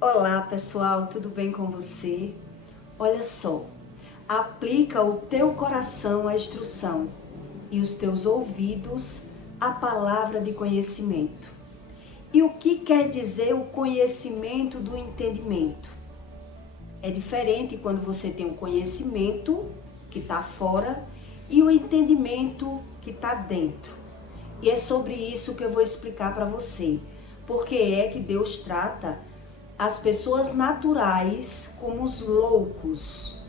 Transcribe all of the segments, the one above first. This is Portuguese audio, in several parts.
Olá pessoal, tudo bem com você? Olha só, aplica o teu coração à instrução e os teus ouvidos à palavra de conhecimento. E o que quer dizer o conhecimento do entendimento? É diferente quando você tem o conhecimento que está fora e o entendimento que está dentro. E é sobre isso que eu vou explicar para você. Porque é que Deus trata as pessoas naturais como os loucos,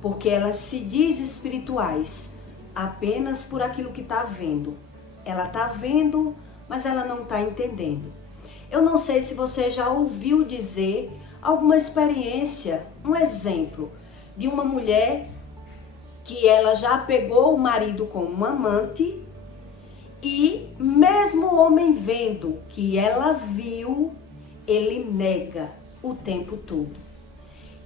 porque elas se dizem espirituais apenas por aquilo que está vendo. Ela está vendo, mas ela não está entendendo. Eu não sei se você já ouviu dizer alguma experiência, um exemplo de uma mulher que ela já pegou o marido com um amante e mesmo o homem vendo que ela viu, ele nega o tempo todo.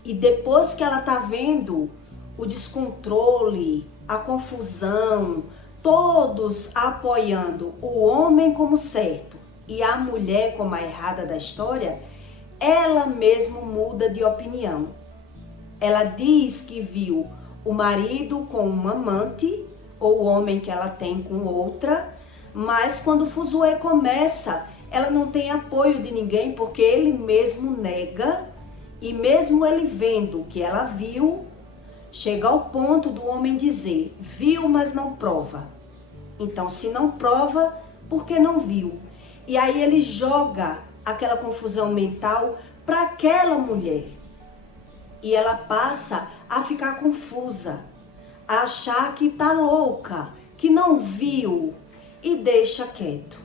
E depois que ela tá vendo o descontrole, a confusão, todos apoiando o homem como certo e a mulher como a errada da história, ela mesmo muda de opinião. Ela diz que viu o marido com um amante, ou o homem que ela tem com outra, mas quando o fuzuê começa, ela não tem apoio de ninguém, porque ele mesmo nega, e mesmo ele vendo o que ela viu, chega ao ponto do homem dizer, viu, mas não prova. Então, se não prova, por que não viu? E aí ele joga aquela confusão mental para aquela mulher. E ela passa a ficar confusa, a achar que tá louca, que não viu, e deixa quieto.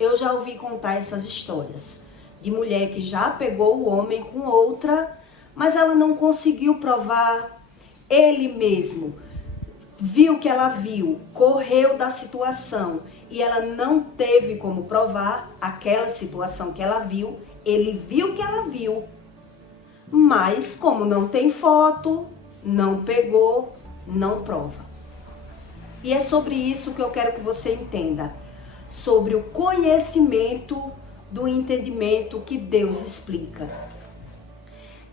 Eu já ouvi contar essas histórias de mulher que já pegou o homem com outra, mas ela não conseguiu provar. Ele mesmo viu que ela viu, correu da situação e ela não teve como provar aquela situação que ela viu. Ele viu que ela viu, mas como não tem foto, não pegou, não prova. E é sobre isso que eu quero que você entenda, sobre o conhecimento do entendimento que Deus explica.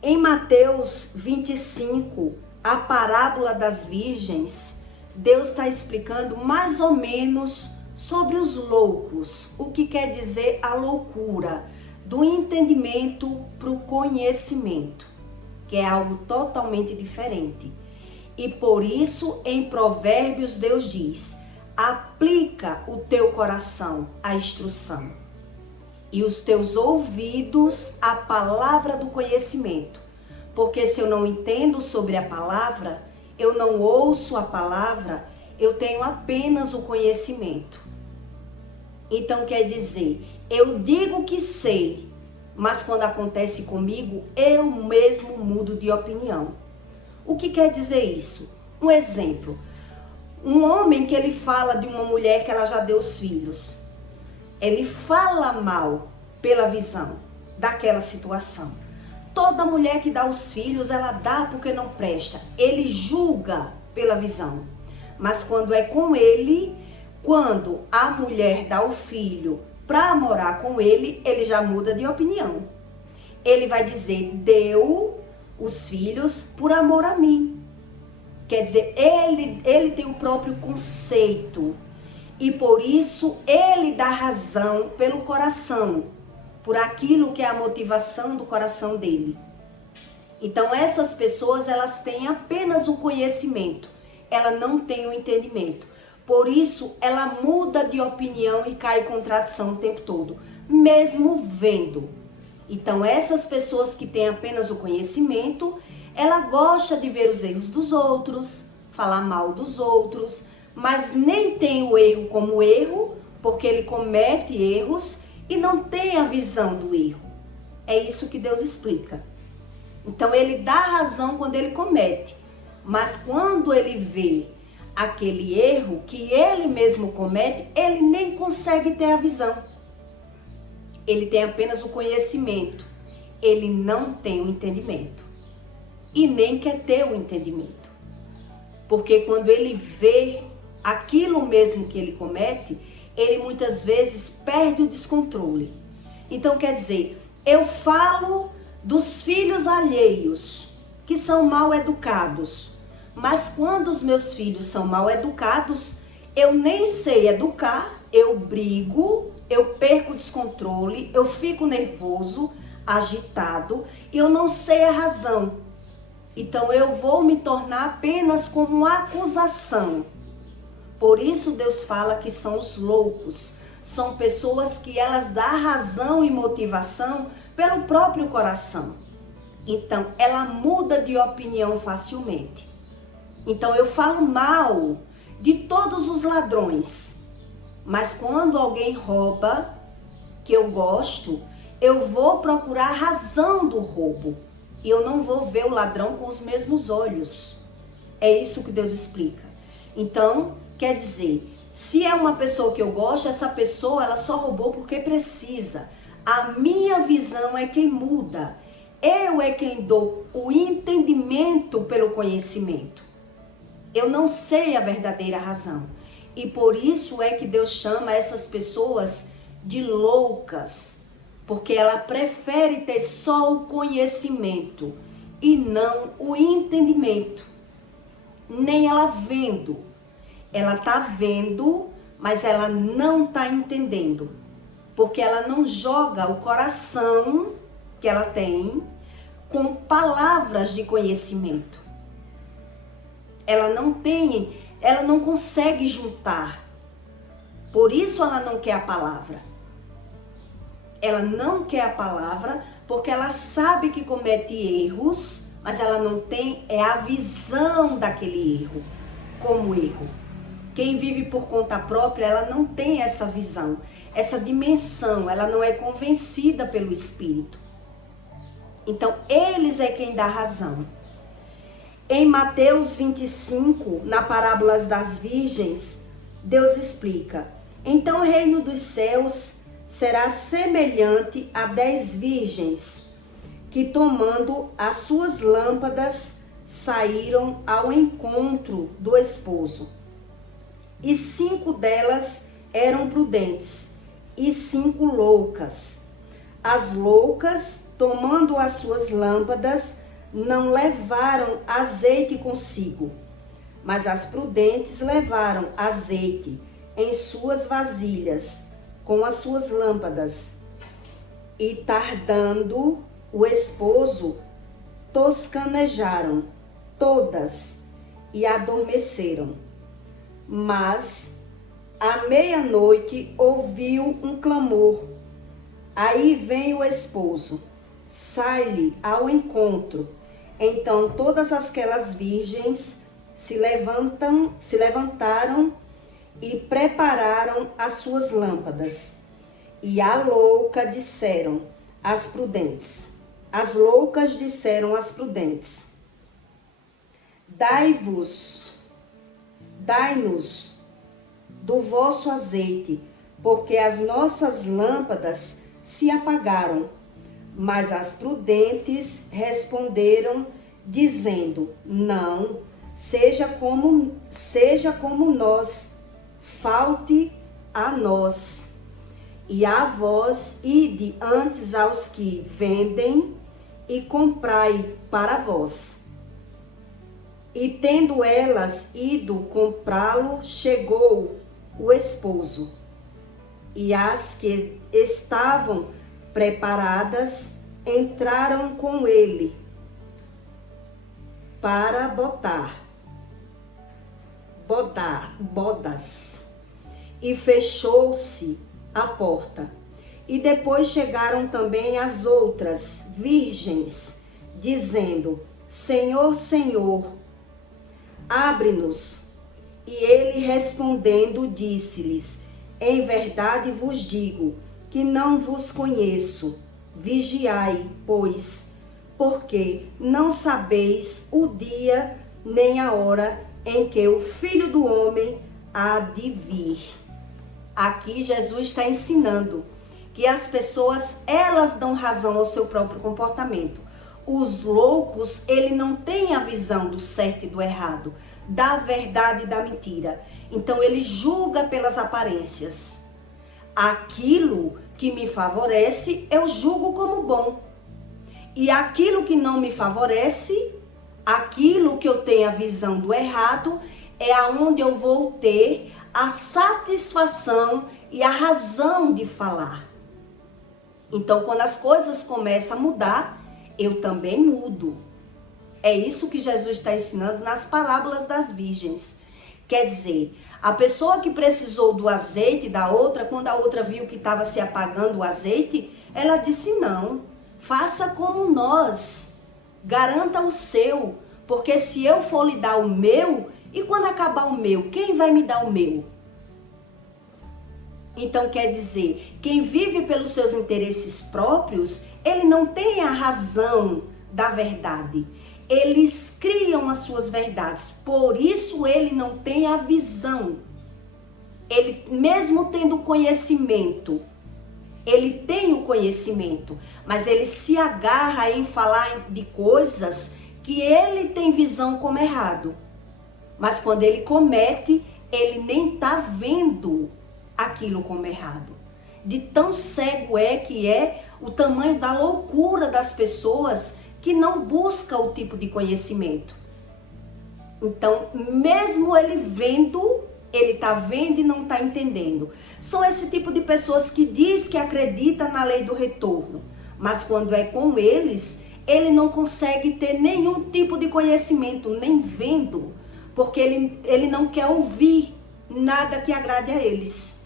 Em Mateus 25, a parábola das virgens, Deus está explicando mais ou menos sobre os loucos, o que quer dizer a loucura, do entendimento para o conhecimento, que é algo totalmente diferente. E por isso, em Provérbios, Deus diz, aplica o teu coração à instrução e os teus ouvidos à palavra do conhecimento. Porque se eu não entendo sobre a palavra, eu não ouço a palavra, eu tenho apenas o conhecimento. Então quer dizer, eu digo que sei, mas quando acontece comigo, eu mesmo mudo de opinião. O que quer dizer isso? Um exemplo. Um homem que ele fala de uma mulher que ela já deu os filhos. Ele fala mal pela visão daquela situação. Toda mulher que dá os filhos, ela dá porque não presta. Ele julga pela visão. Mas quando é com ele, quando a mulher dá o filho para morar com ele, ele já muda de opinião. Ele vai dizer, deu os filhos por amor a mim. Quer dizer, ele tem o próprio conceito. E por isso, ele dá razão pelo coração. Por aquilo que é a motivação do coração dele. Então, essas pessoas, elas têm apenas o conhecimento. Ela não tem o entendimento. Por isso, ela muda de opinião e cai em contradição o tempo todo. Mesmo vendo. Então, essas pessoas que têm apenas o conhecimento, ela gosta de ver os erros dos outros, falar mal dos outros, mas nem tem o erro como erro, porque ele comete erros e não tem a visão do erro. É isso que Deus explica. Então, ele dá razão quando ele comete, mas quando ele vê aquele erro que ele mesmo comete, ele nem consegue ter a visão. Ele tem apenas o conhecimento, ele não tem o entendimento. E nem quer ter o entendimento. Porque quando ele vê aquilo mesmo que ele comete, ele muitas vezes perde o descontrole. Então quer dizer, eu falo dos filhos alheios, que são mal educados. Mas quando os meus filhos são mal educados, eu nem sei educar, eu brigo, eu perco o descontrole, eu fico nervoso, agitado, e eu não sei a razão. Então eu vou me tornar apenas como uma acusação. Por isso Deus fala que são os loucos. São pessoas que elas dão razão e motivação pelo próprio coração. Então ela muda de opinião facilmente. Então eu falo mal de todos os ladrões. Mas quando alguém rouba, que eu gosto, eu vou procurar a razão do roubo. E eu não vou ver o ladrão com os mesmos olhos. É isso que Deus explica. Então, quer dizer, se é uma pessoa que eu gosto, essa pessoa ela só roubou porque precisa. A minha visão é quem muda. Eu é quem dou o entendimento pelo conhecimento. Eu não sei a verdadeira razão. E por isso é que Deus chama essas pessoas de loucas. Porque ela prefere ter só o conhecimento e não o entendimento. Nem ela vendo. Ela está vendo, mas ela não está entendendo. Porque ela não joga o coração que ela tem com palavras de conhecimento. Ela não consegue juntar. Por isso ela não quer a palavra. Ela não quer a palavra porque ela sabe que comete erros, mas ela não tem a visão daquele erro como erro. Quem vive por conta própria, ela não tem essa visão, essa dimensão, ela não é convencida pelo Espírito. Então, eles é quem dá razão. Em Mateus 25, na parábola das virgens, Deus explica: então o reino dos céus será semelhante a 10 virgens, que tomando as suas lâmpadas, saíram ao encontro do esposo. E 5 delas eram prudentes, e 5 loucas. As loucas, tomando as suas lâmpadas, não levaram azeite consigo, mas as prudentes levaram azeite em suas vasilhas, com as suas lâmpadas. E tardando o esposo, toscanejaram todas e adormeceram. Mas à meia-noite ouviu um clamor. Aí vem o esposo, sai-lhe ao encontro. Então todas aquelas virgens se levantaram e prepararam as suas lâmpadas. E as loucas disseram às prudentes: Dai-nos do vosso azeite, porque as nossas lâmpadas se apagaram. Mas as prudentes responderam, dizendo: não, seja como nós, falte a nós. E a vós ide antes aos que vendem e comprai para vós. E tendo elas ido comprá-lo, chegou o esposo. E as que estavam preparadas entraram com ele para bodas. E fechou-se a porta. E depois chegaram também as outras virgens, dizendo: Senhor, Senhor, abre-nos. E ele respondendo disse-lhes: em verdade vos digo que não vos conheço. Vigiai, pois, porque não sabeis o dia nem a hora em que o Filho do Homem há de vir. Aqui Jesus está ensinando que as pessoas, elas dão razão ao seu próprio comportamento. Os loucos, ele não tem a visão do certo e do errado, da verdade e da mentira. Então ele julga pelas aparências. Aquilo que me favorece, eu julgo como bom. E aquilo que não me favorece, aquilo que eu tenho a visão do errado, é aonde eu vou ter a satisfação e a razão de falar. Então, quando as coisas começam a mudar, eu também mudo. É isso que Jesus está ensinando nas parábolas das virgens. Quer dizer, a pessoa que precisou do azeite da outra, quando a outra viu que estava se apagando o azeite, ela disse: não, faça como nós, garanta o seu, porque se eu for lhe dar o meu, e quando acabar o meu, quem vai me dar o meu? Então quer dizer, quem vive pelos seus interesses próprios, ele não tem a razão da verdade. Eles criam as suas verdades, por isso ele não tem a visão. Ele, mesmo tendo conhecimento, ele tem o conhecimento, mas ele se agarra em falar de coisas que ele tem visão como errado. Mas quando ele comete, ele nem está vendo aquilo como errado. De tão cego que é o tamanho da loucura das pessoas que não buscam o tipo de conhecimento. Então, mesmo ele vendo, ele está vendo e não está entendendo. São esse tipo de pessoas que diz que acredita na lei do retorno, mas quando é com eles, ele não consegue ter nenhum tipo de conhecimento, nem vendo, porque ele não quer ouvir nada que agrade a eles.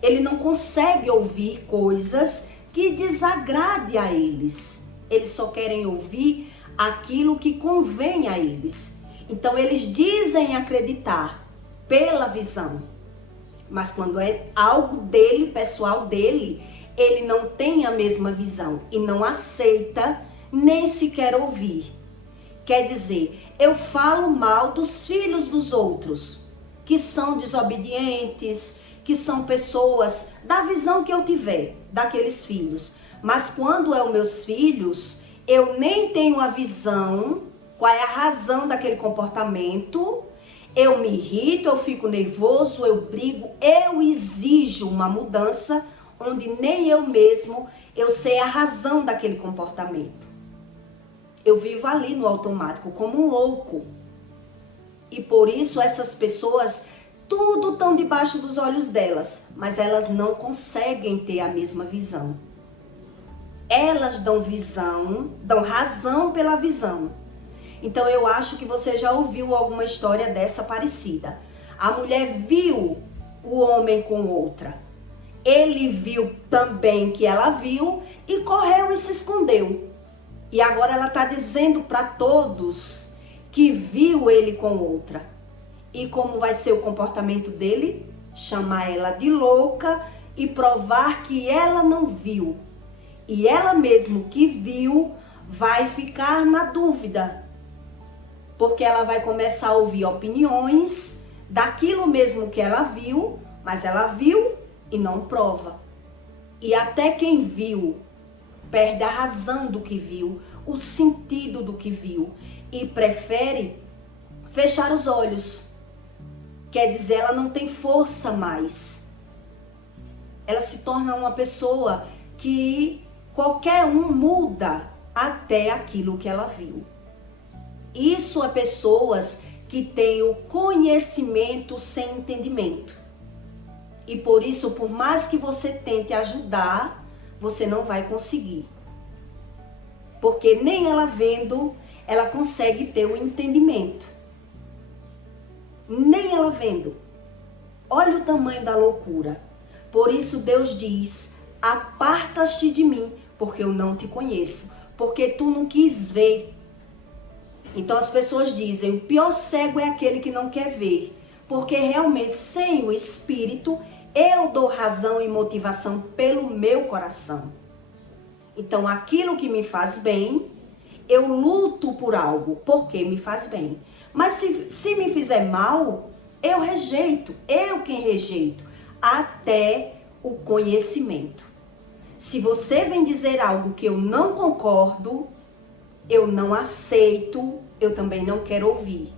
Ele não consegue ouvir coisas que desagrade a eles. Eles só querem ouvir aquilo que convém a eles. Então eles dizem acreditar pela visão, mas quando é algo dele, pessoal dele, ele não tem a mesma visão e não aceita nem sequer ouvir. Quer dizer, eu falo mal dos filhos dos outros, que são desobedientes, que são pessoas da visão que eu tiver daqueles filhos. Mas quando é os meus filhos, eu nem tenho a visão, qual é a razão daquele comportamento. Eu me irrito, eu fico nervoso, eu brigo, eu exijo uma mudança, onde nem eu mesmo, eu sei a razão daquele comportamento. Eu vivo ali no automático, como um louco. E por isso essas pessoas, tudo estão debaixo dos olhos delas, mas elas não conseguem ter a mesma visão. Elas dão visão, dão razão pela visão. Então eu acho que você já ouviu alguma história dessa parecida. A mulher viu o homem com outra. Ele viu também que ela viu e correu e se escondeu. E agora ela está dizendo para todos que viu ele com outra. E como vai ser o comportamento dele? Chamar ela de louca e provar que ela não viu. E ela mesmo que viu vai ficar na dúvida. Porque ela vai começar a ouvir opiniões daquilo mesmo que ela viu, mas ela viu e não prova. E até quem viu perde a razão do que viu, o sentido do que viu e prefere fechar os olhos. Quer dizer, ela não tem força mais. Ela se torna uma pessoa que qualquer um muda até aquilo que ela viu. Isso é pessoas que têm o conhecimento sem entendimento. E por isso, por mais que você tente ajudar, você não vai conseguir. Porque nem ela vendo, ela consegue ter o entendimento. Nem ela vendo. Olha o tamanho da loucura. Por isso Deus diz: aparta-te de mim, porque eu não te conheço. Porque tu não quis ver. Então as pessoas dizem, o pior cego é aquele que não quer ver. Porque realmente, sem o Espírito, eu dou razão e motivação pelo meu coração. Então aquilo que me faz bem, eu luto por algo, porque me faz bem. Mas se me fizer mal, eu rejeito, eu quem rejeito, até o conhecimento. Se você vem dizer algo que eu não concordo, eu não aceito, eu também não quero ouvir.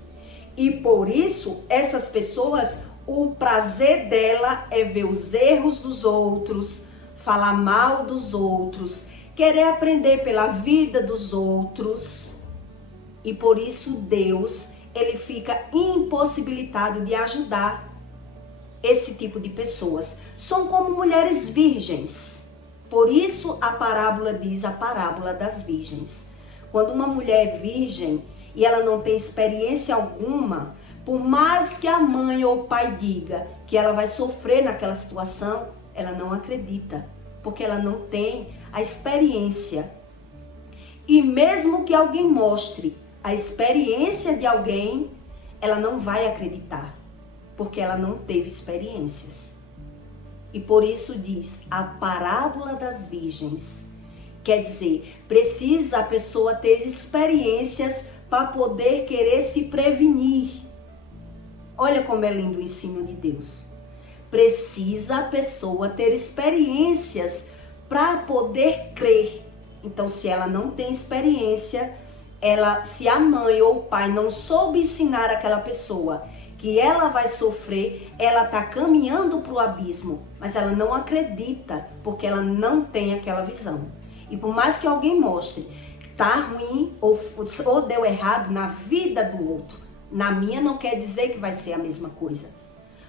E por isso, essas pessoas, o prazer dela é ver os erros dos outros, falar mal dos outros, querer aprender pela vida dos outros, e por isso Deus, ele fica impossibilitado de ajudar esse tipo de pessoas. São como mulheres virgens. Por isso a parábola diz a parábola das virgens. Quando uma mulher é virgem e ela não tem experiência alguma, por mais que a mãe ou o pai diga que ela vai sofrer naquela situação, ela não acredita, porque ela não tem a experiência. E mesmo que alguém mostre a experiência de alguém, ela não vai acreditar, porque ela não teve experiências. E por isso diz a parábola das virgens. Quer dizer, precisa a pessoa ter experiências para poder querer se prevenir. Olha como é lindo o ensino de Deus. Precisa a pessoa ter experiências para poder crer. Então, se ela não tem experiência, se a mãe ou o pai não soube ensinar aquela pessoa que ela vai sofrer, ela está caminhando para o abismo, mas ela não acredita, porque ela não tem aquela visão. E por mais que alguém mostre, tá ruim ou deu errado na vida do outro, na minha não quer dizer que vai ser a mesma coisa.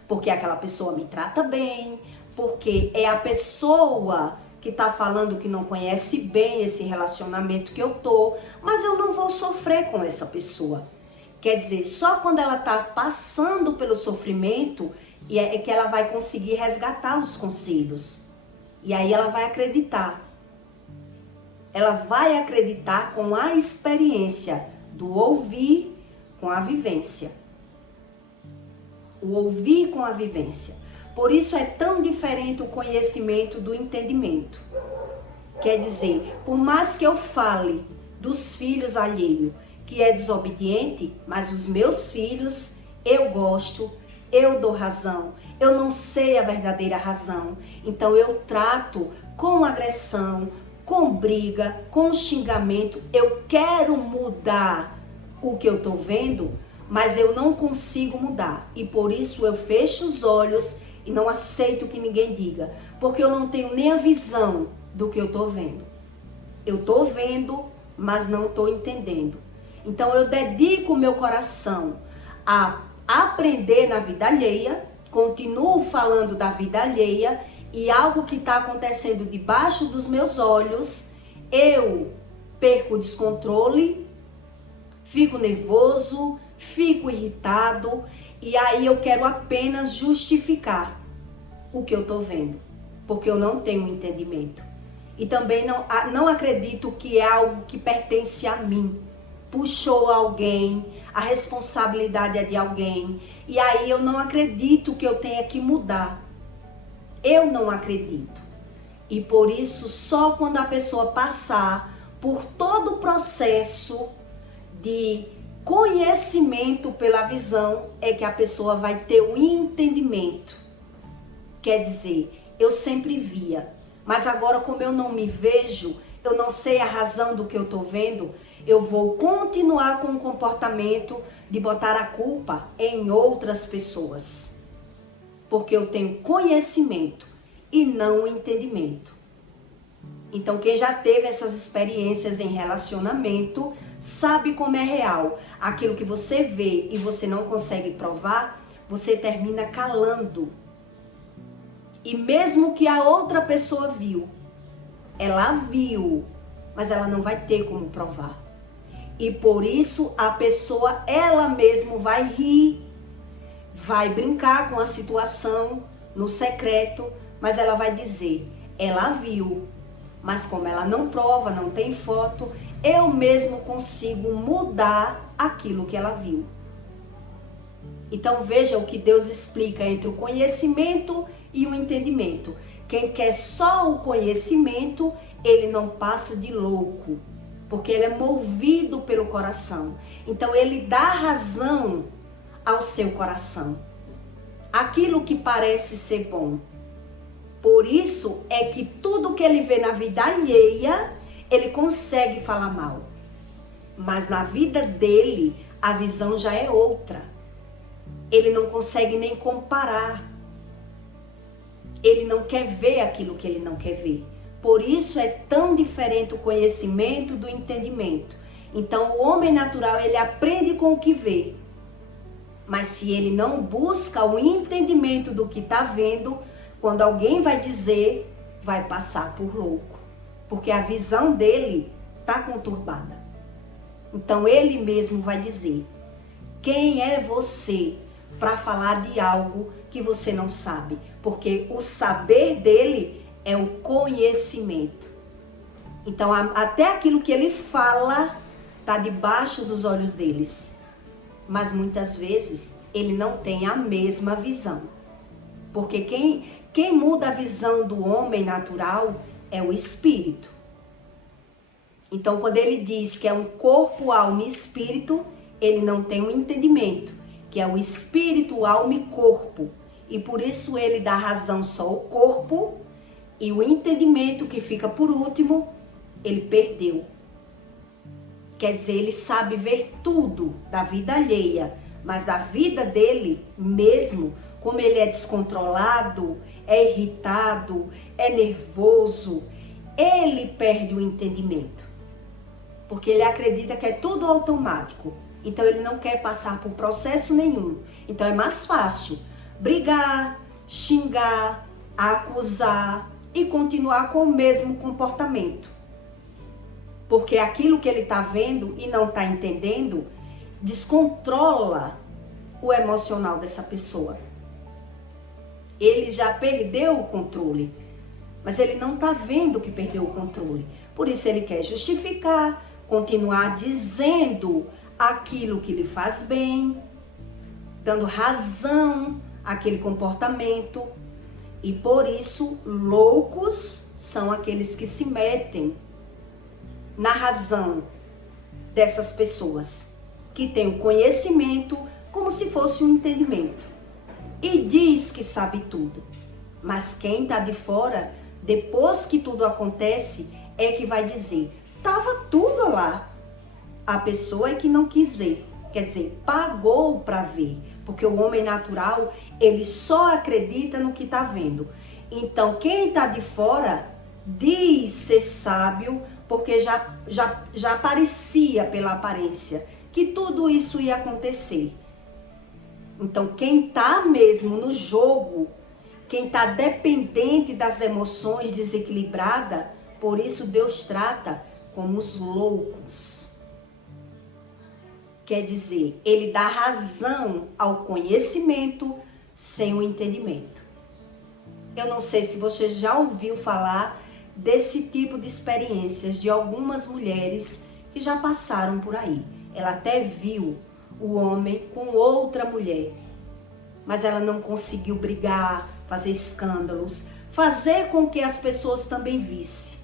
Porque aquela pessoa me trata bem, porque é a pessoa que está falando que não conhece bem esse relacionamento que eu tô, mas eu não vou sofrer com essa pessoa. Quer dizer, só quando ela está passando pelo sofrimento é que ela vai conseguir resgatar os conselhos. E aí ela vai acreditar. Ela vai acreditar com a experiência do ouvir com a vivência. O ouvir com a vivência. Por isso é tão diferente o conhecimento do entendimento. Quer dizer, por mais que eu fale dos filhos alheios, que é desobediente, mas os meus filhos, eu gosto, eu dou razão, eu não sei a verdadeira razão. Então eu trato com agressão, com briga, com xingamento. Eu quero mudar o que eu tô vendo, mas eu não consigo mudar. E por isso eu fecho os olhos e não aceito que ninguém diga, porque eu não tenho nem a visão do que eu tô vendo. Eu tô vendo, mas não tô entendendo. Então eu dedico o meu coração a aprender na vida alheia, continuo falando da vida alheia, e algo que está acontecendo debaixo dos meus olhos, eu perco o descontrole, fico nervoso, fico irritado, e aí eu quero apenas justificar o que eu estou vendo, porque eu não tenho entendimento. E também não acredito que é algo que pertence a mim. Puxou alguém, a responsabilidade é de alguém, e aí eu não acredito que eu tenha que mudar. Eu não acredito. E por isso, só quando a pessoa passar por todo o processo de conhecimento pela visão, é que a pessoa vai ter um entendimento. Quer dizer, eu sempre via, mas agora como eu não me vejo, eu não sei a razão do que eu estou vendo, eu vou continuar com o comportamento de botar a culpa em outras pessoas. Porque eu tenho conhecimento e não entendimento. Então quem já teve essas experiências em relacionamento sabe como é real. Aquilo que você vê e você não consegue provar, você termina calando. E mesmo que a outra pessoa viu, ela viu, mas ela não vai ter como provar. E por isso a pessoa, ela mesma vai rir, vai brincar com a situação no secreto, mas ela vai dizer, ela viu, mas como ela não prova, não tem foto, eu mesmo consigo mudar aquilo que ela viu. Então veja o que Deus explica entre o conhecimento e o entendimento. Quem quer só o conhecimento, ele não passa de louco, porque ele é movido pelo coração. Então ele dá razão ao seu coração, aquilo que parece ser bom. Por isso é que tudo que ele vê na vida alheia, ele consegue falar mal. Mas na vida dele, a visão já é outra. Ele não consegue nem comparar. Ele não quer ver aquilo que ele não quer ver, Por isso é tão diferente o conhecimento do entendimento. Então o homem natural, ele aprende com o que vê. Mas se ele não busca o entendimento do que está vendo, quando alguém vai dizer, vai passar por louco. Porque a visão dele está conturbada. Então ele mesmo vai dizer, quem é você para falar de algo que você não sabe? Porque o saber dele é o conhecimento. Então até aquilo que ele fala está debaixo dos olhos deles. Mas muitas vezes ele não tem a mesma visão. Porque quem muda a visão do homem natural é o espírito. Então quando ele diz que é um corpo, alma e espírito, ele não tem um entendimento, que é o espírito, alma e corpo. E por isso ele dá razão só ao corpo, e o entendimento que fica por último, ele perdeu. Quer dizer, ele sabe ver tudo da vida alheia, mas da vida dele mesmo, como ele é descontrolado, é irritado, é nervoso, ele perde o entendimento. Porque ele acredita que é tudo automático. Então ele não quer passar por processo nenhum. Então é mais fácil brigar, xingar, acusar e continuar com o mesmo comportamento. Porque aquilo que ele está vendo e não está entendendo descontrola o emocional dessa pessoa. Ele já perdeu o controle, mas ele não está vendo que perdeu o controle. Por isso ele quer justificar, continuar dizendo aquilo que lhe faz bem, dando razão àquele comportamento. E por isso, loucos são aqueles que se metem na razão dessas pessoas, que têm o conhecimento como se fosse um entendimento. E diz que sabe tudo. Mas quem está de fora, depois que tudo acontece, é que vai dizer, estava tudo lá. A pessoa é que não quis ver. Quer dizer, pagou para ver. Porque o homem natural, ele só acredita no que está vendo. Então, quem está de fora diz ser sábio, porque já parecia pela aparência que tudo isso ia acontecer. Então, quem está mesmo no jogo, quem está dependente das emoções desequilibrada, por isso Deus trata como os loucos. Quer dizer, ele dá razão ao conhecimento sem o entendimento. Eu não sei se você já ouviu falar desse tipo de experiências de algumas mulheres que já passaram por aí. Ela até viu o homem com outra mulher, mas ela não conseguiu brigar, fazer escândalos, fazer com que as pessoas também vissem.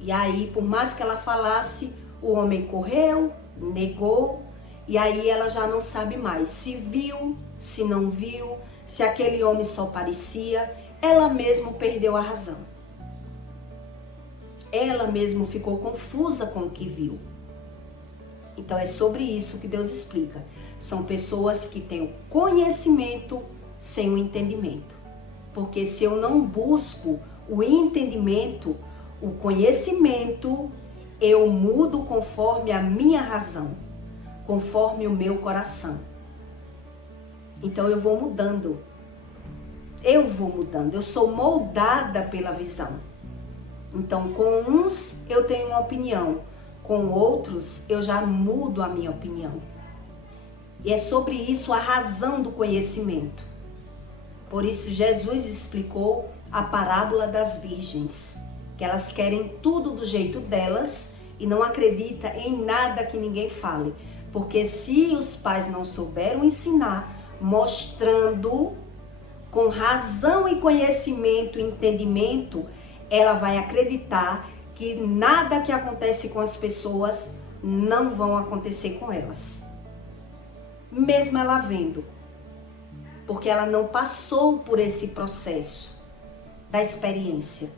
E aí, por mais que ela falasse, o homem correu, negou, e aí ela já não sabe mais se viu, se não viu, se aquele homem só parecia. Ela mesma perdeu a razão. Ela mesma ficou confusa com o que viu. Então é sobre isso que Deus explica. São pessoas que têm o conhecimento sem o entendimento. Porque se eu não busco o entendimento, o conhecimento, eu mudo conforme a minha razão, conforme o meu coração. Então eu vou mudando. Eu sou moldada pela visão. Então com uns eu tenho uma opinião, com outros eu já mudo a minha opinião. E é sobre isso a razão do conhecimento. Por isso Jesus explicou a parábola das virgens, que elas querem tudo do jeito delas e não acreditam em nada que ninguém fale. Porque se os pais não souberam ensinar, mostrando com razão e conhecimento e entendimento, ela vai acreditar que nada que acontece com as pessoas não vão acontecer com elas. Mesmo ela vendo. Porque ela não passou por esse processo da experiência.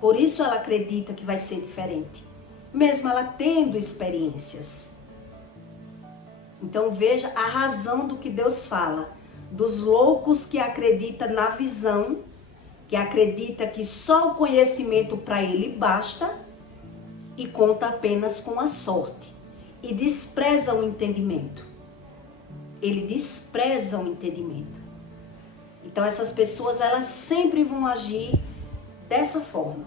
Por isso ela acredita que vai ser diferente. Mesmo ela tendo experiências. Então veja a razão do que Deus fala. Dos loucos que acreditam na visão que acredita que só o conhecimento para ele basta e conta apenas com a sorte e despreza o entendimento. Ele despreza o entendimento. Então essas pessoas, elas sempre vão agir dessa forma,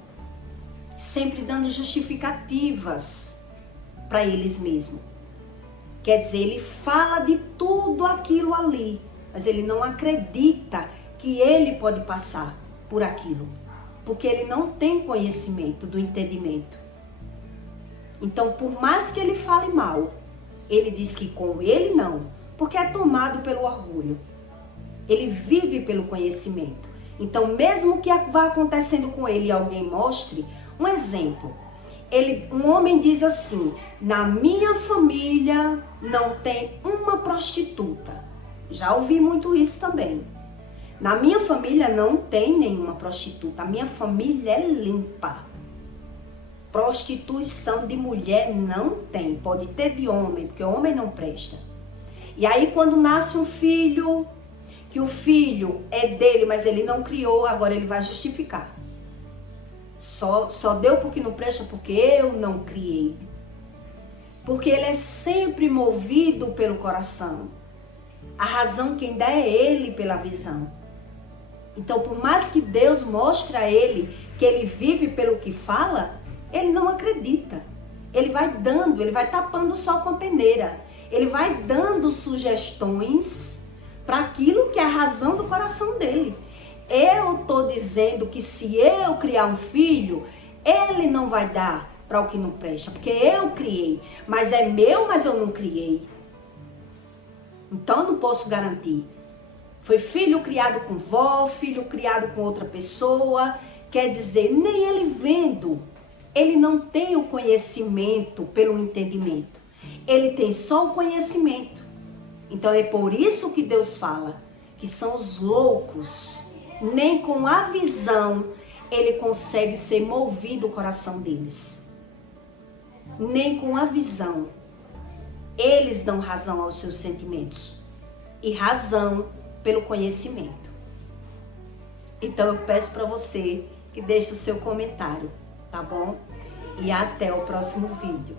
sempre dando justificativas para eles mesmos. Quer dizer, ele fala de tudo aquilo ali, mas ele não acredita que ele pode passar por aquilo, porque ele não tem conhecimento do entendimento. Então, por mais que ele fale mal, ele diz que com ele não, porque é tomado pelo orgulho. Ele vive pelo conhecimento. Então, mesmo que vá acontecendo com ele e alguém mostre, um exemplo, um homem diz assim: na minha família não tem uma prostituta. Já ouvi muito isso também. Na minha família não tem nenhuma prostituta. A minha família é limpa. Prostituição de mulher não tem. Pode ter de homem, porque o homem não presta. E aí quando nasce um filho, que o filho é dele, mas ele não criou, agora ele vai justificar. Só deu porque não presta porque eu não criei. Porque ele é sempre movido pelo coração. A razão quem dá é ele pela visão. Então, por mais que Deus mostre a ele que ele vive pelo que fala, ele não acredita. Ele vai dando, ele vai tapando o sol com a peneira. Ele vai dando sugestões para aquilo que é a razão do coração dele. Eu estou dizendo que se eu criar um filho, ele não vai dar para o que não presta, porque eu criei. Mas é meu, mas eu não criei. Então eu não posso garantir. Foi filho criado com vó, filho criado com outra pessoa. Quer dizer, nem ele vendo, ele não tem o conhecimento pelo entendimento. Ele tem só o conhecimento. Então é por isso que Deus fala que são os loucos. Nem com a visão ele consegue ser movido o coração deles. Nem com a visão eles dão razão aos seus sentimentos. E razão pelo conhecimento. Então eu peço para você que deixe o seu comentário, tá bom? E até o próximo vídeo.